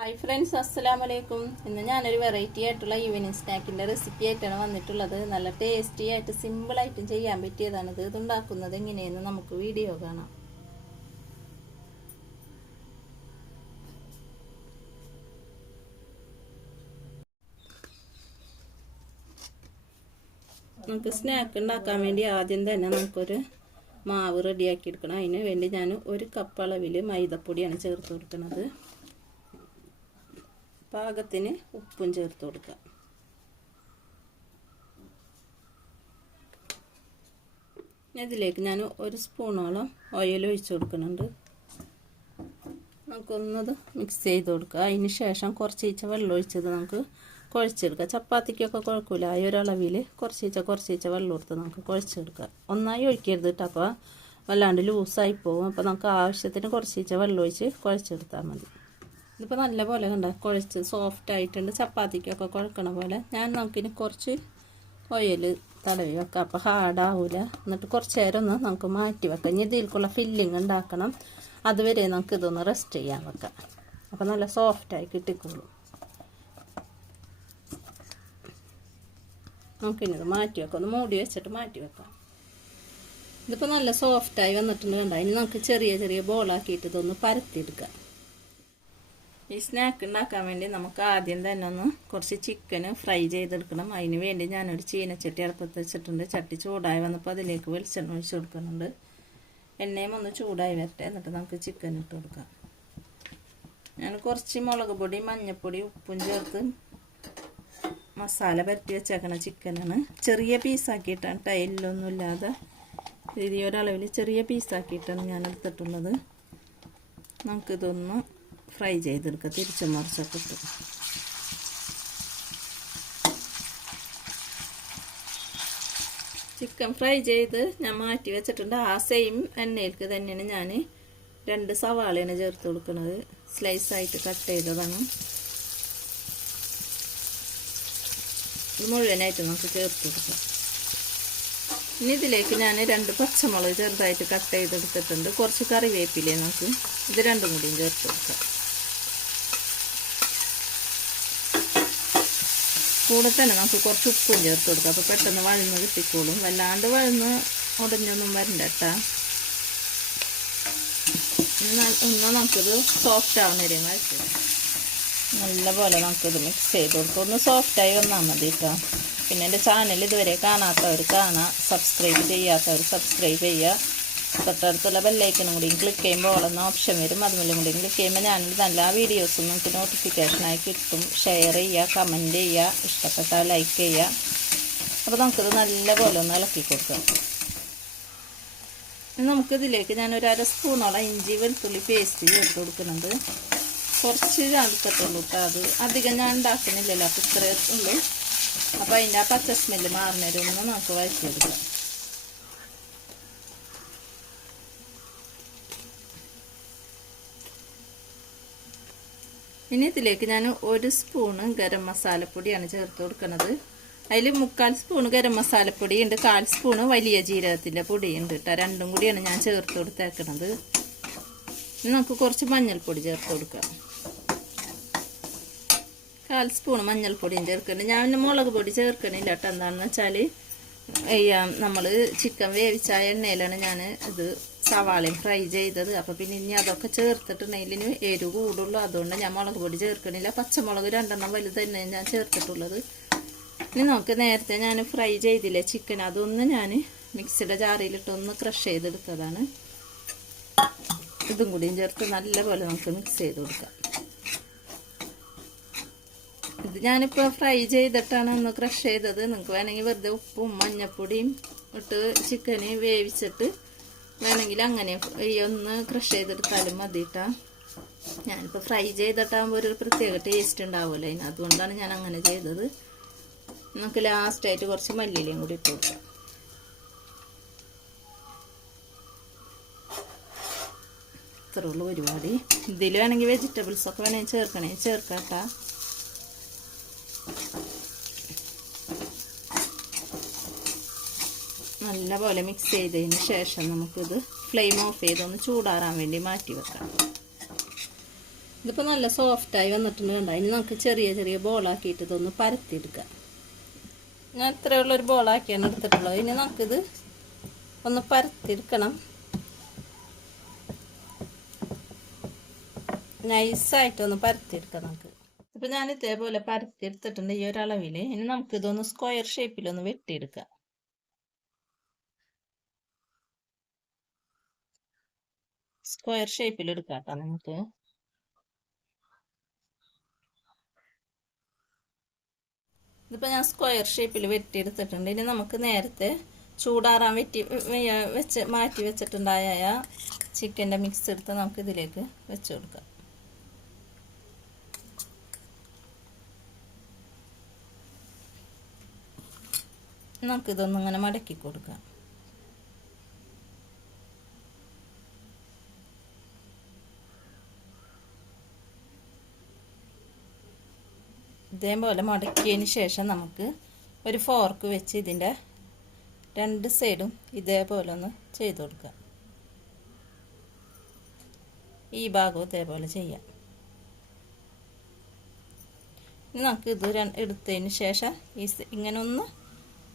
Hi friends അസ്സലാമു വലൈക്കും ഇന്ന് ഞാനൊരു വെറൈറ്റി ആയിട്ടുള്ള ഈവനിങ് സ്നാക്കിന്റെ റെസിപ്പി ആയിട്ടാണ് വന്നിട്ടുള്ളത്. നല്ല ടേസ്റ്റി ആയിട്ട് സിമ്പിളായിട്ടും ചെയ്യാൻ പറ്റിയതാണ് ഇത്. ഇതുണ്ടാക്കുന്നത് എങ്ങനെയെന്ന് നമുക്ക് വീഡിയോ കാണാം. നമുക്ക് സ്നാക്ക് ഉണ്ടാക്കാൻ വേണ്ടി ആദ്യം തന്നെ നമുക്കൊരു മാവ് റെഡിയാക്കി എടുക്കണം. അതിന് വേണ്ടി ഞാൻ ഒരു കപ്പ് അളവിൽ മൈദപ്പൊടിയാണ് ചേർത്ത് കൊടുക്കുന്നത്. പാകത്തിന് ഉപ്പും ചേർത്ത് കൊടുക്കുക ഇതിലേക്ക് ഞാൻ ഒരു സ്പൂണോളം ഓയിൽ ഒഴിച്ച് കൊടുക്കുന്നുണ്ട്. നമുക്കൊന്നത് മിക്സ് ചെയ്ത് കൊടുക്കുക അതിന് ശേഷം കുറച്ചീച്ച വെള്ളം ഒഴിച്ചത് നമുക്ക് കുഴച്ചെടുക്കുക ചപ്പാത്തിക്കൊക്കെ കുഴക്കില്ല ആ ഒരളവിൽ കുറച്ചീച്ച കുറച്ചീച്ച വെള്ളം കൊടുത്ത് നമുക്ക് കുഴച്ചെടുക്കുക ഒന്നായി ഒഴിക്കരുത് കേട്ടോ. അപ്പോൾ വല്ലാണ്ട് ലൂസായി പോകും അപ്പോൾ നമുക്ക് ആവശ്യത്തിന് കുറച്ചീച്ച വെള്ളം ഒഴിച്ച് കുഴച്ചെടുത്താൽ മതി. ഇതിപ്പോൾ നല്ല പോലെ കണ്ട? കുഴച്ച് സോഫ്റ്റ് ആയിട്ടുണ്ട്. ചപ്പാത്തിക്കൊക്കെ കുഴക്കണ പോലെ. ഞാൻ നമുക്കിനി കുറച്ച് ഓയിൽ തടവി വെക്കാം. അപ്പോൾ ഹാർഡാവില്ല എന്നിട്ട് കുറച്ച് നേരം ഒന്ന് നമുക്ക് മാറ്റി വെക്കാം. ഇനി ഇതിൽക്കുള്ള ഫില്ലിങ് ഉണ്ടാക്കണം. അതുവരെ നമുക്ക് ഇതൊന്ന് റെസ്റ്റ് ചെയ്യാൻ വെക്കാം. അപ്പോൾ നല്ല സോഫ്റ്റായി കിട്ടിക്കോളും. നമുക്കിനി ഇത് മാറ്റി വെക്കാം. ഒന്ന് മൂടി വെച്ചിട്ട് മാറ്റി വെക്കാം. ഇതിപ്പോൾ നല്ല സോഫ്റ്റായി വന്നിട്ടുണ്ട് കണ്ട? ഇനി നമുക്ക് ചെറിയ ചെറിയ ബോളാക്കിയിട്ട് ഇതൊന്ന് പരത്തിയെടുക്കാം. ഈ സ്നാക്ക് ഉണ്ടാക്കാൻ വേണ്ടി നമുക്ക് ആദ്യം തന്നെ ഒന്ന് കുറച്ച് ചിക്കൻ ഫ്രൈ ചെയ്തെടുക്കണം. അതിന് വേണ്ടി ഞാനൊരു ചീനച്ചട്ടി അടുപ്പത്ത് വെച്ചിട്ടുണ്ട്. ചട്ടി ചൂടായി വന്നപ്പോൾ അതിലേക്ക് വെളിച്ചെണ്ണ ഒഴിച്ച് കൊടുക്കുന്നുണ്ട്. എണ്ണയും ഒന്ന് ചൂടായി വരട്ടെ. എന്നിട്ട് നമുക്ക് ചിക്കൻ ഇട്ട് കൊടുക്കാം. ഞാൻ കുറച്ച് മുളക് പൊടി മഞ്ഞൾപ്പൊടി ഉപ്പും ചേർത്ത് മസാല പരത്തി വെച്ചേക്കണ ചിക്കനാണ് ചെറിയ പീസാക്കിയിട്ടാണ് ടൈലൊന്നും ഇല്ലാതെ ഈ ഒരളവിൽ ചെറിയ പീസാക്കിയിട്ടാണ് ഞാൻ എടുത്തിട്ടുള്ളത്. നമുക്കിതൊന്ന് ഫ്രൈ ചെയ്തെടുക്കുക തിരിച്ചു മറിച്ചൊക്കെ ഇട്ട്. ചിക്കൻ ഫ്രൈ ചെയ്ത് ഞാൻ മാറ്റി വെച്ചിട്ടുണ്ട്. ആ സെയിം എണ്ണയിലേക്ക് തന്നെയാണ് ഞാൻ രണ്ട് സവാളയാണ് ചേർത്ത് കൊടുക്കുന്നത് സ്ലൈസായിട്ട് കട്ട് ചെയ്തതാണ്. ഇത് മുഴുവനായിട്ട് നമുക്ക് ചേർത്ത് കൊടുക്കാം. ഇനി ഇതിലേക്ക് ഞാൻ രണ്ട് പച്ചമുളക് ചെറുതായിട്ട് കട്ട് ചെയ്തെടുത്തിട്ടുണ്ട്. കുറച്ച് കറിവേപ്പിലേ നമുക്ക് ഇത് രണ്ടും കൂടിയും ചേർത്ത് കൊടുക്കാം. കൂടെ തന്നെ നമുക്ക് കുറച്ച് ഉപ്പും ചേർത്ത് കൊടുക്കാം. അപ്പോൾ പെട്ടെന്ന് വഴന്ന് കിട്ടിക്കോളും. വല്ലാണ്ട് വഴന്ന് ഉടഞ്ഞൊന്നും വരണ്ട കേട്ടാ. ഒന്ന് നമുക്കിത് സോഫ്റ്റ് ആവുന്ന വരെ വഴറ്റി നല്ലപോലെ നമുക്കിത് മിക്സ് ചെയ്ത് കൊടുക്കും. ഒന്ന് സോഫ്റ്റായി വന്നാൽ മതി കേട്ടോ. പിന്നെ എന്റെ ചാനൽ ഇതുവരെ കാണാത്തവർ കാണാം. സബ്സ്ക്രൈബ് ചെയ്യാത്തവർ സബ്സ്ക്രൈബ് ചെയ്യുക. തൊട്ടടുത്തുള്ള ബെല്ലൈക്കനും കൂടി ക്ലിക്ക് ചെയ്യുമ്പോൾ വളർന്ന ഓപ്ഷൻ വരും. അതുപോലെ കൂടി ക്ലിക്ക് ചെയ്യുമ്പോൾ ഞാനിടുന്ന നല്ല വീഡിയോസും നമുക്ക് നോട്ടിഫിക്കേഷനായി കിട്ടും. ഷെയർ ചെയ്യുക കമന്റ് ചെയ്യുക ഇഷ്ടപ്പെട്ടാൽ ലൈക്ക് ചെയ്യുക. അപ്പോൾ നമുക്കിത് നല്ലപോലെ ഒന്ന് ഇളക്കി കൊടുക്കാം. നമുക്കിതിലേക്ക് ഞാനൊരു അര സ്പൂണോളം ഇഞ്ചി വെളുത്തുള്ളി പേസ്റ്റ് ചേർത്ത് കൊടുക്കുന്നുണ്ട്. കുറച്ച് എടുക്കത്തുള്ളൂ കേട്ടോ അത്. അധികം ഞാൻ ഉണ്ടാക്കുന്നില്ലല്ലോ അപ്പോൾ ഇത്രയേ ഉള്ളൂ. അപ്പോൾ അതിന്റെ ആ പച്ച സ്മെല്ല് മാറുന്നവരൊന്നും നമുക്ക് വഴറ്റിയെടുക്കാം. ഇനി ഇതിലേക്ക് ഞാൻ ഒരു സ്പൂണ് ഗരം മസാലപ്പൊടിയാണ് ചേർത്ത് കൊടുക്കുന്നത്. അതിൽ മുക്കാൽ സ്പൂണ് ഗരം മസാലപ്പൊടി ഉണ്ട് കാൽ സ്പൂണ് വലിയ ജീരകത്തിന്റെ പൊടിയുണ്ട് കേട്ടോ രണ്ടും കൂടിയാണ് ഞാൻ ചേർത്ത് കൊടുത്തേക്കണത്. നമുക്ക് കുറച്ച് മഞ്ഞൾപ്പൊടി ചേർത്ത് കൊടുക്കാം. കാൽ സ്പൂൺ മഞ്ഞൾപ്പൊടിയും ചേർക്കുന്നുണ്ട് ഞാൻ മുളക് പൊടി ചേർക്കണില്ല കേട്ടോ എന്താണെന്ന് വെച്ചാൽ നമ്മൾ ചിക്കൻ വേവിച്ച എണ്ണയിലാണ് ഞാൻ ഇത് സവാളയും ഫ്രൈ ചെയ്തത്. അപ്പോൾ പിന്നെ ഇനി അതൊക്കെ ചേർത്തിട്ടുണ്ടെങ്കിൽ എരു കൂടുള്ളൂ. അതുകൊണ്ട് ഞാൻ മുളക് പൊടി ചേർക്കണില്ല. പച്ചമുളക് രണ്ടെണ്ണം വലുത് തന്നെ ഞാൻ ചേർത്തിട്ടുള്ളത്. ഇനി നമുക്ക് നേരത്തെ ഞാൻ ഫ്രൈ ചെയ്തില്ലേ ചിക്കൻ അതൊന്ന് ഞാൻ മിക്സിയുടെ ജാറിയിലിട്ടൊന്ന് ക്രഷ് ചെയ്തെടുത്തതാണ്. ഇതും കൂടിയും ചേർത്ത് നല്ലപോലെ നമുക്ക് മിക്സ് ചെയ്ത് കൊടുക്കാം. ഇത് ഞാനിപ്പോൾ ഫ്രൈ ചെയ്തിട്ടാണ് ഒന്ന് ക്രഷ് ചെയ്തത്. നിങ്ങൾക്ക് വേണമെങ്കിൽ വെറുതെ ഉപ്പും മഞ്ഞപ്പൊടിയും ഇട്ട് ചിക്കന് വേവിച്ചിട്ട് വേണമെങ്കിൽ അങ്ങനെ ഒന്ന് ക്രഷ് ചെയ്തെടുത്താലും മതി കേട്ടോ ഞാനിപ്പോൾ ഫ്രൈ ചെയ്തിട്ടാകുമ്പോൾ ഒരു പ്രത്യേക ടേസ്റ്റ് ഉണ്ടാവുമല്ലോ അതിന്. അതുകൊണ്ടാണ് ഞാൻ അങ്ങനെ ചെയ്തത്. നമുക്ക് ലാസ്റ്റായിട്ട് കുറച്ച് മല്ലിയിലയും കൂടി ഇട്ട് കൊടുക്കാം. ഇത്രയുള്ള പരിപാടി. ഇതിൽ വേണമെങ്കിൽ വെജിറ്റബിൾസ് ഒക്കെ വേണമെങ്കിൽ ചേർക്കണേ. ചേർക്കാട്ടാ. നല്ല പോലെ മിക്സ് ചെയ്തതിന് ശേഷം നമുക്കിത് ഫ്ലെയിം ഓഫ് ചെയ്തൊന്ന് ചൂടാറാൻ വേണ്ടി മാറ്റി വെക്കാം. ഇതിപ്പോൾ നല്ല സോഫ്റ്റായി വന്നിട്ടുണ്ട് കണ്ട? ഇനി നമുക്ക് ചെറിയ ചെറിയ ബോളാക്കിയിട്ട് ഇതൊന്ന് പരത്തിയെടുക്കാം. ഞാൻ ഇത്രയുള്ളൊരു ബോളാക്കിയാണ് എടുത്തിട്ടുള്ളത്. ഇനി നമുക്കിത് ഒന്ന് പരത്തിയെടുക്കണം. നൈസായിട്ടൊന്ന് പരത്തിയെടുക്കാം നമുക്ക്. ഇപ്പം ഞാൻ ഇതേപോലെ പരത്തിയെടുത്തിട്ടുണ്ട് ഈ ഒരളവിൽ ഇനി നമുക്കിതൊന്ന് സ്ക്വയർ ഷേപ്പിലൊന്ന് വെട്ടിയെടുക്കാം. സ്ക്വയർ ഷേപ്പിൽ എടുക്കാട്ടോ കേട്ടോ നമുക്ക്. ഇതിപ്പോൾ ഞാൻ സ്ക്വയർ ഷേപ്പിൽ വെട്ടിയെടുത്തിട്ടുണ്ട്. ഇനി നമുക്ക് നേരത്തെ ചൂടാറാൻ വെട്ടി വെച്ച് മാറ്റി വെച്ചിട്ടുണ്ടായ ചിക്കന്റെ മിക്സ് എടുത്ത് നമുക്ക് ഇതിലേക്ക് വെച്ച് കൊടുക്കാം. നമുക്കിതൊന്നും ഇങ്ങനെ മടക്കി കൊടുക്കാം. ഇതേപോലെ മുടക്കിയതിന് ശേഷം നമുക്ക് ഒരു ഫോർക്ക് വെച്ച് ഇതിന്റെ രണ്ട് സൈഡും ഇതേപോലെ ഒന്ന് ചെയ്ത് കൊടുക്കാം. ഈ ഭാഗവും ഇതേപോലെ ചെയ്യാം. ഇനി നമുക്ക് ഇത് എടുത്തതിന് ശേഷം ഈ ഇങ്ങനെ ഒന്ന്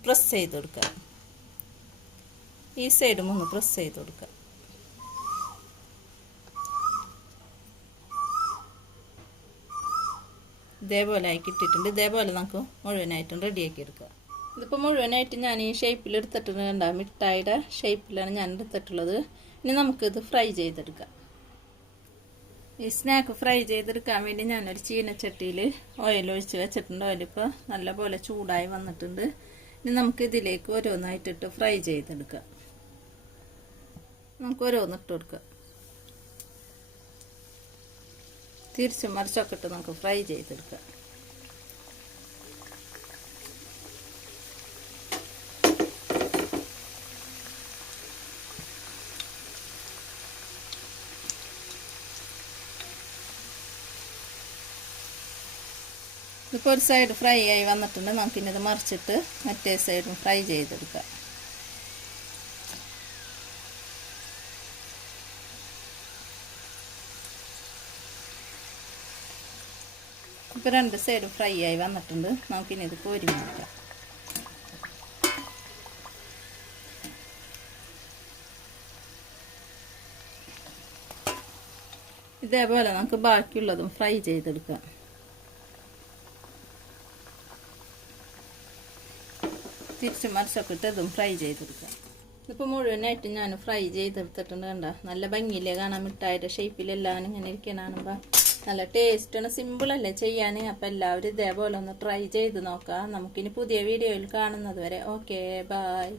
പ്രസ് ചെയ്ത് കൊടുക്കുക ഈ സൈഡും ഒന്ന് പ്രസ് ചെയ്ത് കൊടുക്കുക ഇതേപോലെ ആക്കി ഇട്ടിട്ടുണ്ട് ഇതേപോലെ നമുക്ക് മുഴുവനായിട്ടും റെഡിയാക്കി എടുക്കുക ഇതിപ്പോൾ മുഴുവനായിട്ട് ഞാൻ ഈ ഷേപ്പിൽ എടുത്തിട്ടുണ്ട് മിഠായിയുടെ ഷേപ്പിലാണ് ഞാൻ എടുത്തിട്ടുള്ളത്. ഇനി നമുക്കിത് ഫ്രൈ ചെയ്തെടുക്കാം. ഈ സ്നാക്ക് ഫ്രൈ ചെയ്തെടുക്കാൻ വേണ്ടി ഞാനൊരു ചീനച്ചട്ടിയിൽ ഓയിൽ ഒഴിച്ച് വെച്ചിട്ടുണ്ട്. ഓയിലിപ്പോൾ നല്ല പോലെ ചൂടായി വന്നിട്ടുണ്ട്. ഇനി നമുക്ക് ഇതിലേക്ക് ഓരോന്നായിട്ടിട്ട് ഫ്രൈ ചെയ്തെടുക്കാം. നമുക്ക് ഓരോന്നിട്ട് കൊടുക്കാം. തിരിച്ചും മറിച്ചൊക്കെ ഇട്ട് നമുക്ക് ഫ്രൈ ചെയ്തെടുക്കാം. ഇപ്പോൾ ഒരു സൈഡ് ഫ്രൈ ആയി വന്നിട്ടുണ്ട്. നമുക്കിനി ഇത് മറിച്ചിട്ട് മറ്റേ സൈഡും ഫ്രൈ ചെയ്തെടുക്കാം. ഇപ്പോൾ രണ്ട് സൈഡും ഫ്രൈ ആയി വന്നിട്ടുണ്ട്. നമുക്കിനി ഇത് കോരി മാറ്റാം. ഇതേപോലെ നമുക്ക് ബാക്കിയുള്ളതും ഫ്രൈ ചെയ്തെടുക്കാം. തിരിച്ച് മറിച്ചൊക്കെ ഇട്ട് ഫ്രൈ ചെയ്തെടുക്കാം. ഇതിപ്പോൾ മുഴുവനായിട്ട് ഞാൻ ഫ്രൈ ചെയ്തെടുത്തിട്ടുണ്ട് കണ്ട. നല്ല ഭംഗിയില്ലേ? കാണാൻ മിഠായിയുടെ ഷേപ്പിലെല്ലാം ഇങ്ങനെ ഇരിക്കാനാണ് കാണുമ്പോൾ നല്ല ടേസ്റ്റാണ് സിമ്പിളല്ലേ ചെയ്യാൻ അപ്പോൾ എല്ലാവരും ഇതേപോലെ ഒന്ന് ട്രൈ ചെയ്ത് നോക്കാം. നമുക്കിനി പുതിയ വീഡിയോയിൽ കാണുന്നത് വരെ. Okay bye